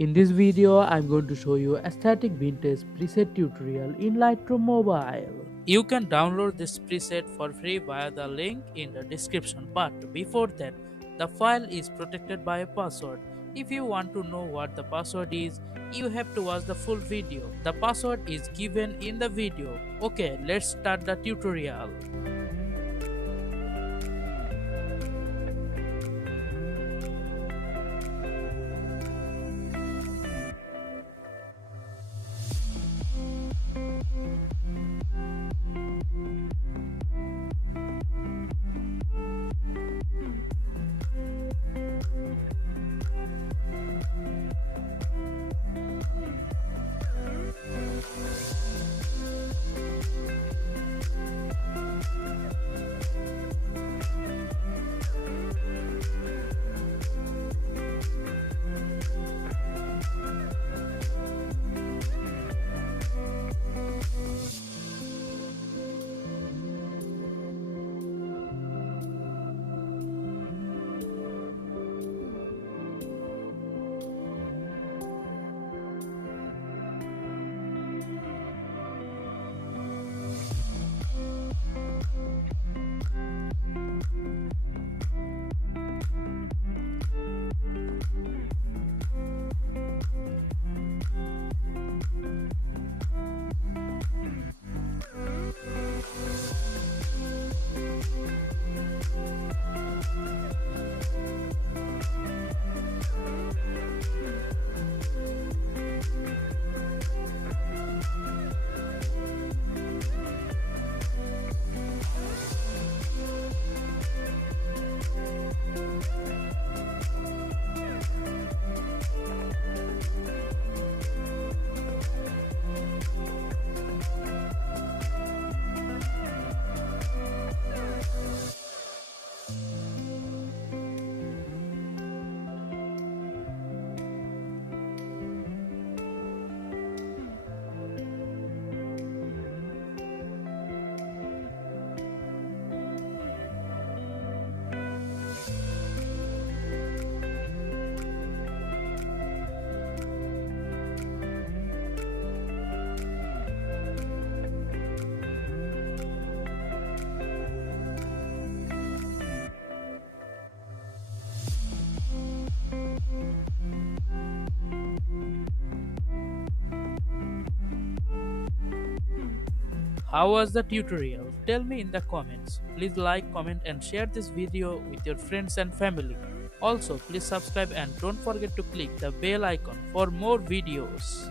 In this video, I'm going to show you aesthetic vintage preset tutorial in Lightroom Mobile. You can download this preset for free via the link in the description, but before that, the file is protected by a password. If you want to know what the password is, you have to watch the full video. The password is given in the video. Okay, let's start the tutorial. How was the tutorial? Tell me in the comments. Please like, comment and share this video with your friends and family. Also, please subscribe and don't forget to click the bell icon for more videos.